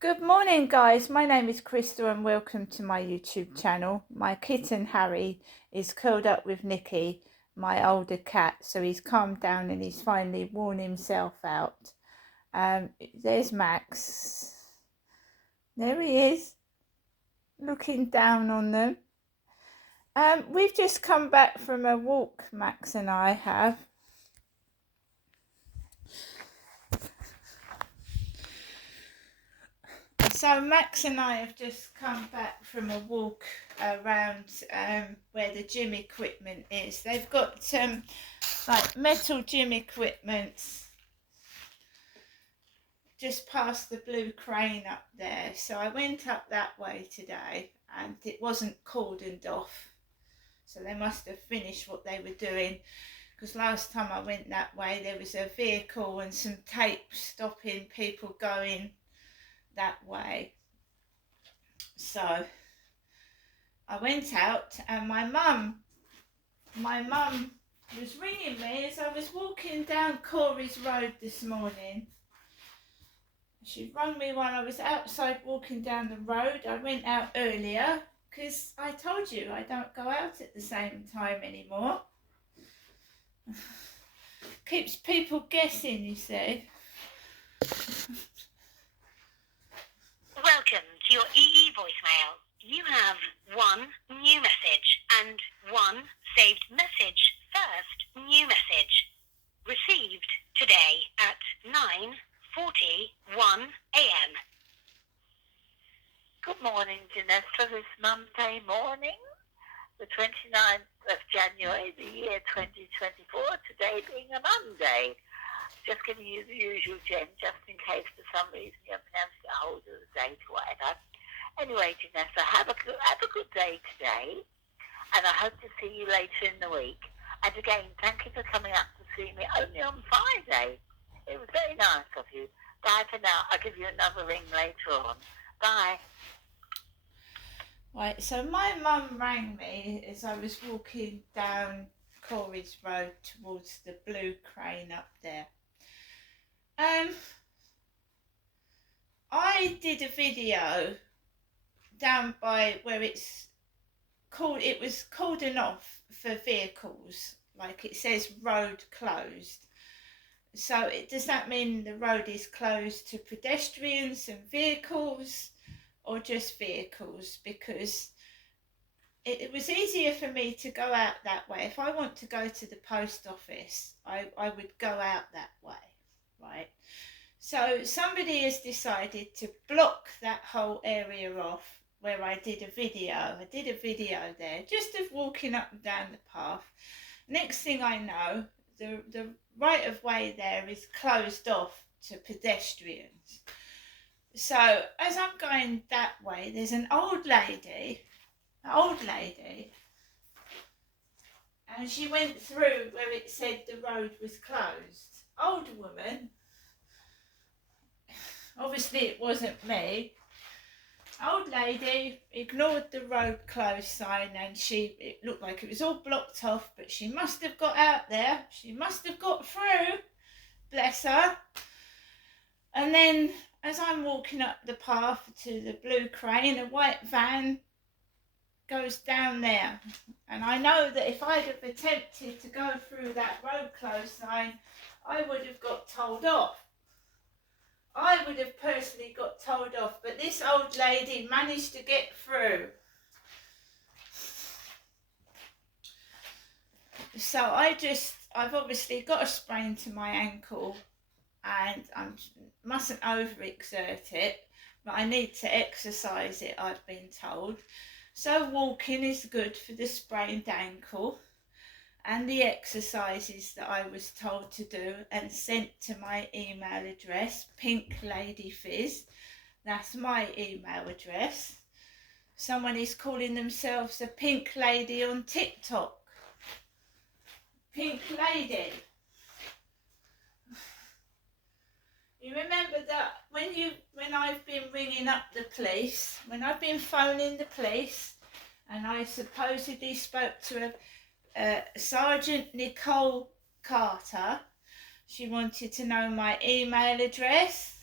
Good morning, guys. My name is Crystal, and welcome to my YouTube channel. My kitten Harry is curled up with Nikki, my older cat, so he's calmed down and he's finally worn himself out. There's Max. There he is, looking down on them. We've just come back from a walk, Max and I have. So Max and I have just come back from a walk around where the gym equipment is. They've got like metal gym equipment just past the blue crane up there. So I went up that way today and it wasn't cordoned off. So they must have finished what they were doing, because last time I went that way there was a vehicle and some tape stopping people going that way. So I went out and my mum was ringing me as I was walking down Corey's Road this morning. She rang me while I was outside walking down the road. I went out earlier because I told you I don't go out at the same time anymore. Keeps people guessing, you see. Welcome to your EE voicemail. You have one new message and one saved message. First new message. Received today at 9:41 a.m. Good morning, Janessa, this Monday morning, the 29th of January, the year 2024, today being a Monday. Just giving you the usual gem, just in case for some reason you haven't been able to get hold of the date or whatever. Anyway, Janessa, have a good day today, and I hope to see you later in the week. And again, thank you for coming up to see me only on Friday. It was very nice of you. Bye for now. I'll give you another ring later on. Bye. Right, so my mum rang me as I was walking down Corey's Road towards the blue crane up there. I did a video down by where it was cordoned off for vehicles, like it says road closed. So does that mean the road is closed to pedestrians and vehicles, or just vehicles? Because it was easier for me to go out that way. If I want to go to the post office, I would go out that way, right? So somebody has decided to block that whole area off where I did a video. I did a video there just of walking up and down the path. Next thing I know, the right of way there is closed off to pedestrians. So as I'm going that way, there's an old lady, and she went through where it said the road was closed. Older woman. Obviously it wasn't me. Old lady ignored the road closed sign, and it looked like it was all blocked off, but she must have got out there. She must have got through, bless her. And then as I'm walking up the path to the blue crane, a white van goes down there. And I know that if I'd have attempted to go through that road closed sign, I would have got told off. I would have personally got told off, but this old lady managed to get through. So I've obviously got a sprain to my ankle, and I mustn't overexert it, but I need to exercise it, I've been told. So walking is good for the sprained ankle, and the exercises that I was told to do and sent to my email address, Pink Lady Fizz. That's my email address. Someone is calling themselves a Pink Lady on TikTok. Pink Lady. You remember that when I've been ringing up the police, when I've been phoning the police, and I supposedly spoke to Sergeant Nicole Carter. She wanted to know my email address.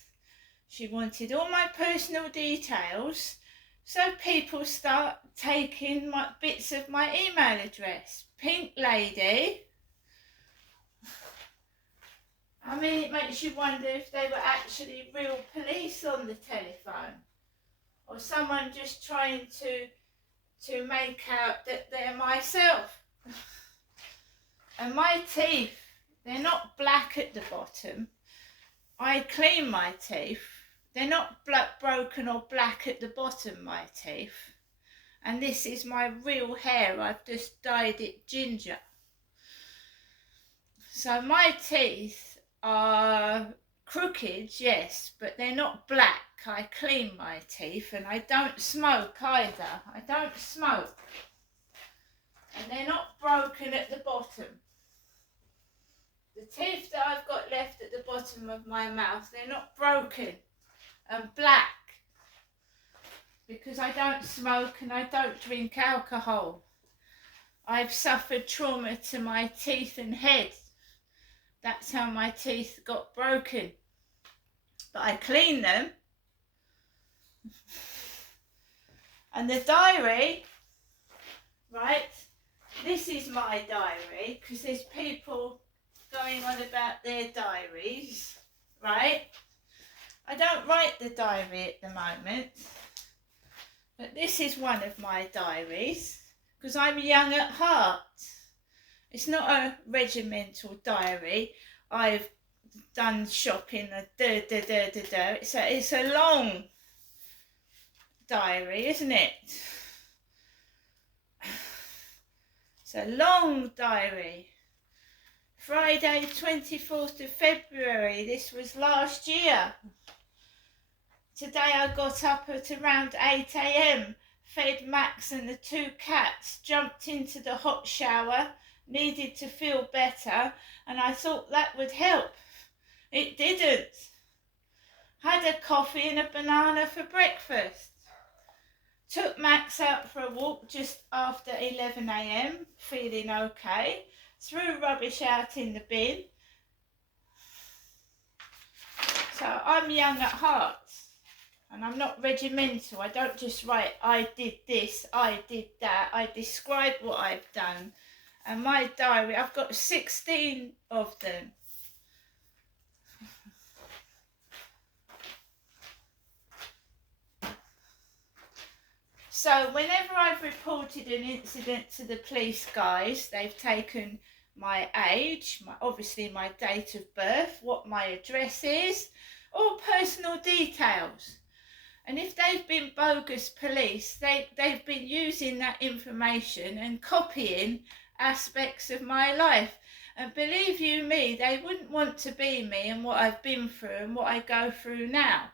She wanted all my personal details, so people start taking my bits of my email address. Pink lady. I mean, it makes you wonder if they were actually real police on the telephone, or someone just trying to make out that they're myself. And my teeth, they're not black at the bottom. I clean my teeth. They're not broken or black at the bottom, my teeth. And this is my real hair. I've just dyed it ginger. So my teeth are crooked, yes, but they're not black. I clean my teeth, and I don't smoke either. I don't smoke. And they're not broken at the bottom. The teeth that I've got left at the bottom of my mouth, they're not broken and black, because I don't smoke and I don't drink alcohol. I've suffered trauma to my teeth and head. That's how my teeth got broken. But I clean them. And the diary, right, this is my diary, because there's people going on about their diaries, right? I don't write the diary at the moment, but this is one of my diaries, because I'm young at heart. It's not a regimental diary. I've done shopping, It's a long diary, isn't it? It's a long diary. Friday, 24th of February, this was last year. Today I got up at around 8 a.m, fed Max and the 2 cats, jumped into the hot shower, needed to feel better, and I thought that would help. It didn't. Had a coffee and a banana for breakfast. Took Max out for a walk just after 11 a.m, feeling okay. Threw rubbish out in the bin. So I'm young at heart, and I'm not regimental. I don't just write, I did this, I did that. I describe what I've done. And my diary, I've got 16 of them. So whenever I've reported an incident to the police guys, they've taken my age, obviously my date of birth, what my address is, all personal details. And if they've been bogus police, they've been using that information and copying aspects of my life. And believe you me, they wouldn't want to be me and what I've been through and what I go through now.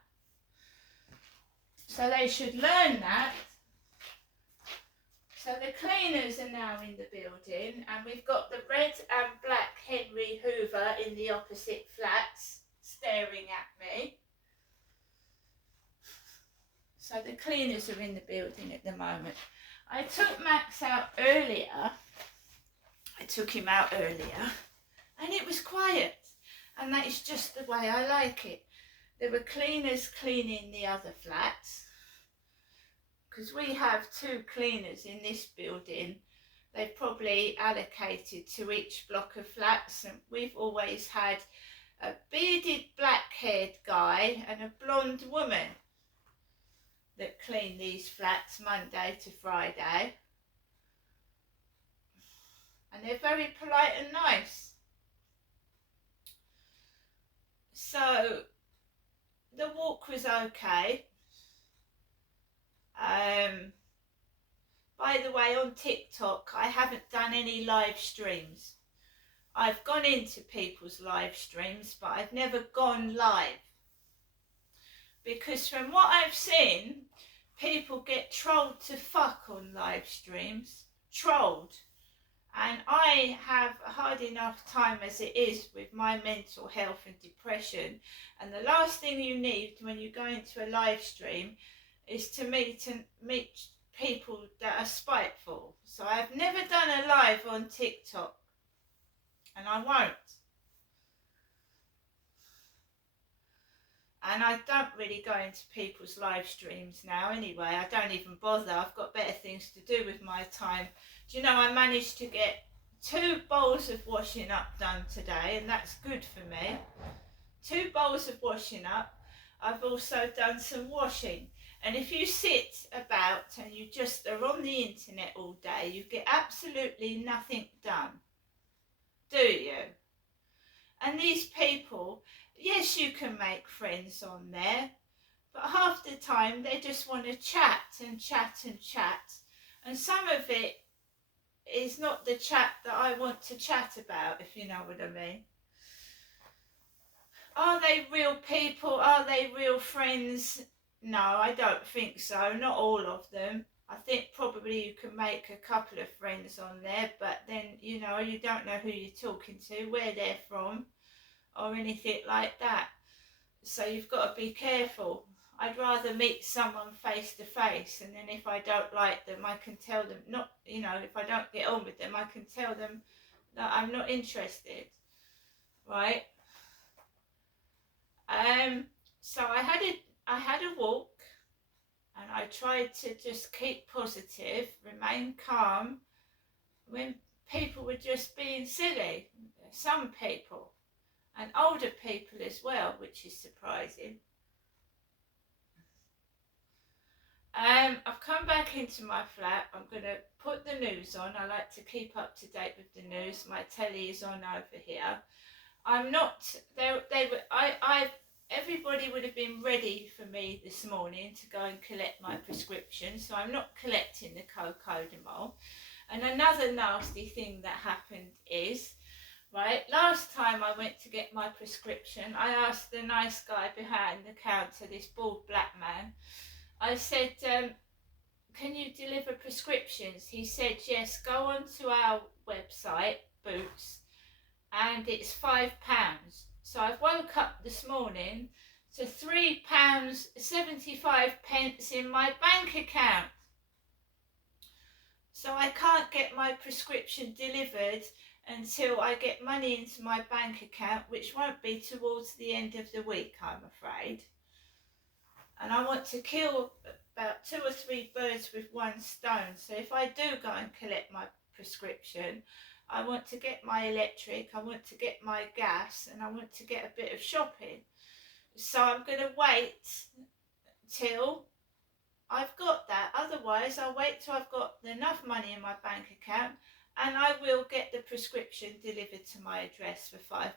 So they should learn that. So the cleaners are now in the building, and we've got the red and black Henry Hoover in the opposite flats staring at me. So the cleaners are in the building at the moment. I took Max out earlier. I took him out earlier, and it was quiet, and that is just the way I like it. There were cleaners cleaning the other flats, because we have 2 cleaners in this building. They've probably allocated to each block of flats, and we've always had a bearded black-haired guy and a blonde woman that clean these flats Monday to Friday. And they're very polite and nice. So the walk was okay. By the way, on TikTok, I haven't done any live streams. I've gone into people's live streams, but I've never gone live. Because from what I've seen, people get trolled to fuck on live streams. Trolled. And I have a hard enough time as it is with my mental health and depression. And the last thing you need when you go into a live stream is to meet people that are spiteful. So I've never done a live on TikTok, and I won't. And I don't really go into people's live streams now anyway. I don't even bother. I've got better things to do with my time. Do you know, I managed to get 2 bowls of washing up done today, and that's good for me. 2 bowls of washing up. I've also done some washing. And if you sit about and you just are on the internet all day, you get absolutely nothing done, do you? And these people, yes, you can make friends on there, but half the time they just want to chat and chat and chat. And some of it is not the chat that I want to chat about, if you know what I mean. Are they real people? Are they real friends? No, I don't think so. Not all of them. I think probably you can make a couple of friends on there, but then, you know, you don't know who you're talking to, where they're from, or anything like that. So you've got to be careful. I'd rather meet someone face to face, and then if I don't like them, I can tell them, not, you know, if I don't get on with them, I can tell them that I'm not interested, right? So I had a walk, and I tried to just keep positive, remain calm, when people were just being silly. Some people, and older people as well, which is surprising. I've come back into my flat. I'm going to put the news on. I like to keep up to date with the news. My telly is on over here. I'm not there. Everybody would have been ready for me this morning to go and collect my prescription, so I'm not collecting the Cocodamol. And another nasty thing that happened is, right, last time I went to get my prescription, I asked the nice guy behind the counter, this bald black man, I said, can you deliver prescriptions? He said, yes, go onto our website, Boots, and it's £5. So I've woke up this morning to £3.75 in my bank account. So I can't get my prescription delivered until I get money into my bank account, which won't be towards the end of the week, I'm afraid. And I want to kill about 2 or 3 birds with one stone. So if I do go and collect my prescription, I want to get my electric, I want to get my gas, and I want to get a bit of shopping. So I'm going to wait till I've got that. Otherwise, I'll wait till I've got enough money in my bank account, and I will get the prescription delivered to my address for £5.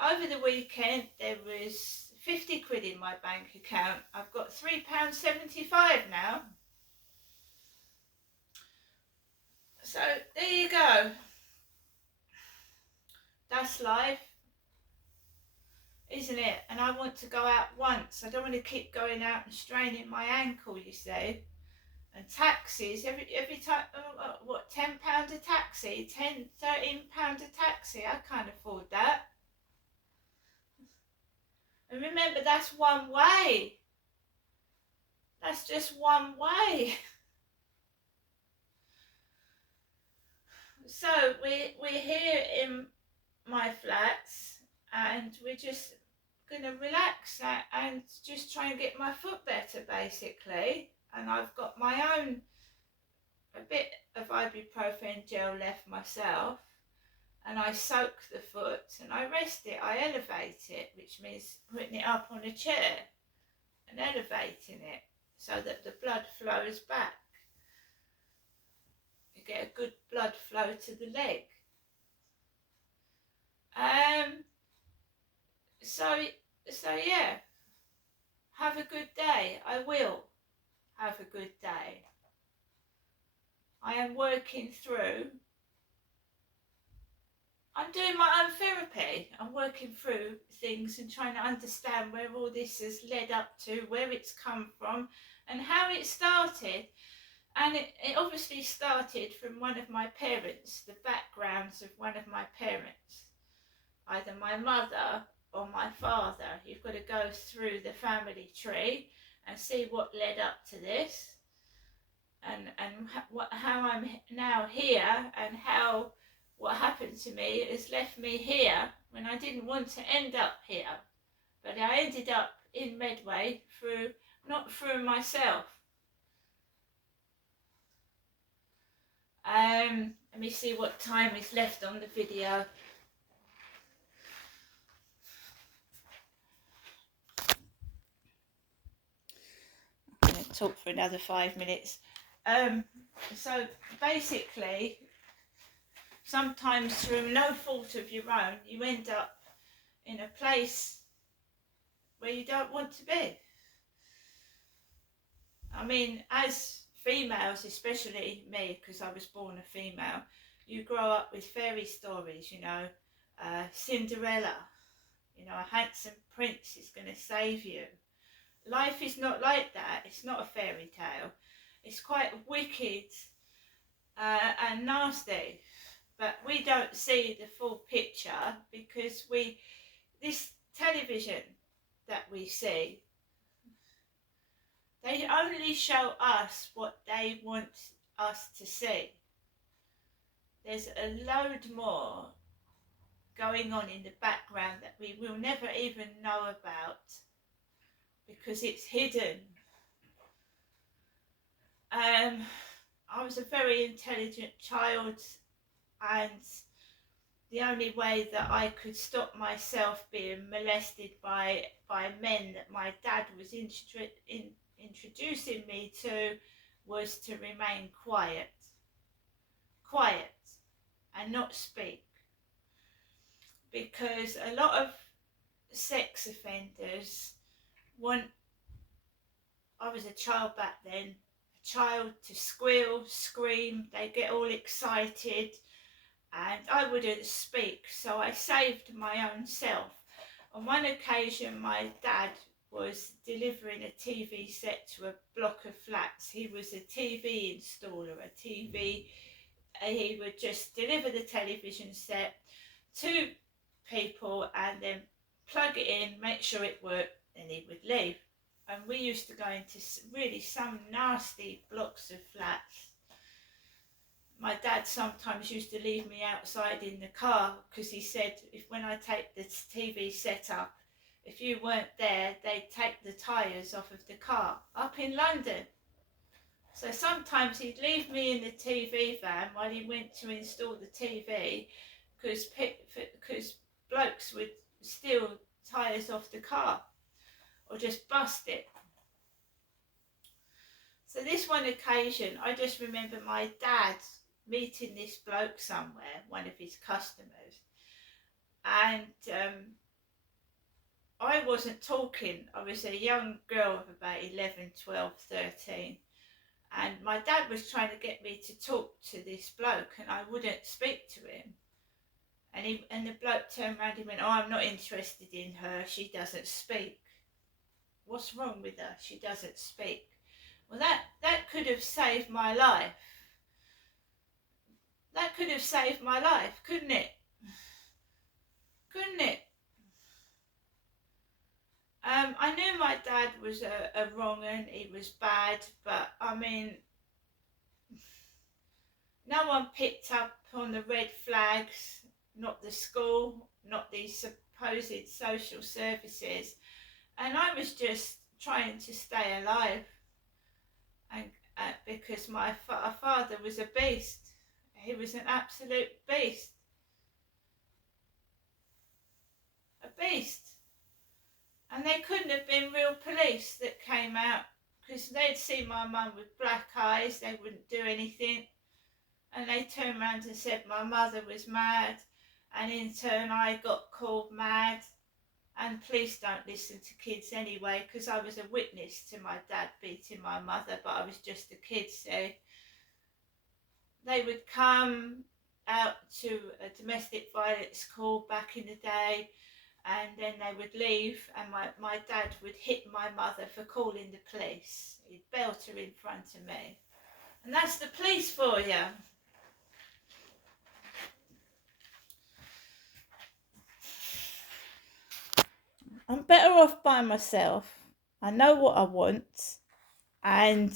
Over the weekend, there was 50 quid in my bank account. I've got £3.75 now. So there you go. That's life, isn't it? And I want to go out once. I don't want to keep going out and straining my ankle, you see. And taxis, every time, what, £10 a taxi, £13 a taxi, I can't afford that. And remember, that's one way. That's just one way. So we're here in my flats, and we're just going to relax and just try and get my foot better, basically. And I've got my own, a bit of ibuprofen gel left myself, and I soak the foot and I rest it, I elevate it, which means putting it up on a chair and elevating it so that the blood flows back. You get a good blood flow to the leg. So yeah, have a good day. I will have a good day. I am working through. I'm doing my own therapy. I'm working through things and trying to understand where all this has led up to, where it's come from, and how it started. And it obviously started from one of my parents, the backgrounds of one of my parents, either my mother or my father. You've got to go through the family tree and see what led up to this, and how I'm now here, and how what happened to me has left me here when I didn't want to end up here. but I ended up in Medway not through myself. Let me see what time is left on the video. I'm going to talk for another 5 minutes. So basically, sometimes through no fault of your own, you end up in a place where you don't want to be. I mean, as females, especially me, because I was born a female, you grow up with fairy stories, you know, Cinderella, you know, a handsome prince is going to save you. Life is not like that. It's not a fairy tale. It's quite wicked and nasty, but we don't see the full picture because this television that we see, they only show us what they want us to see. There's a load more going on in the background that we will never even know about because it's hidden. I was a very intelligent child, and the only way that I could stop myself being molested by men that my dad was introducing me to was to remain quiet and not speak, because a lot of sex offenders want, I was a child back then, a child to squeal, scream, they get all excited, and I wouldn't speak, so I saved my own self. On one occasion, my dad was delivering a TV set to a block of flats. He was a TV installer, he would just deliver the television set to people and then plug it in, make sure it worked, and he would leave. And we used to go into really some nasty blocks of flats. My dad sometimes used to leave me outside in the car because he said, when I take the TV set up, if you weren't there, they'd take the tyres off of the car up in London. So sometimes he'd leave me in the TV van while he went to install the TV because blokes would steal tyres off the car or just bust it. So this one occasion, I just remember my dad meeting this bloke somewhere, one of his customers, and I wasn't talking. I was a young girl of about 11, 12, 13, and my dad was trying to get me to talk to this bloke, and I wouldn't speak to him. And the bloke turned around and went, "Oh, I'm not interested in her, she doesn't speak. What's wrong with her? She doesn't speak." Well, that could have saved my life. That could have saved my life, couldn't it? Couldn't it? I knew my dad was a wrong un, he was bad, but I mean, no one picked up on the red flags, not the school, not these supposed social services, and I was just trying to stay alive, and because my father was a beast. He was an absolute beast. A beast. And they couldn't have been real police that came out, because they'd see my mum with black eyes, they wouldn't do anything. And they turned around and said my mother was mad, and in turn I got called mad. And police don't listen to kids anyway, because I was a witness to my dad beating my mother, but I was just a kid, so they would come out to a domestic violence call back in the day, and then they would leave, and my dad would hit my mother for calling the police. He'd belt her in front of me. And that's the police for you. I'm better off by myself. I know what I want, and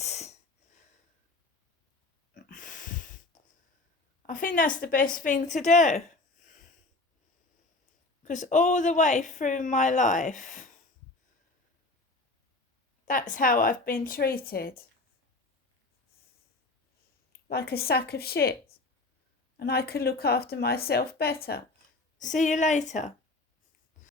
I think that's the best thing to do. Because all the way through my life, That's how I've been treated. Like a sack of shit. And I can look after myself better. See you later.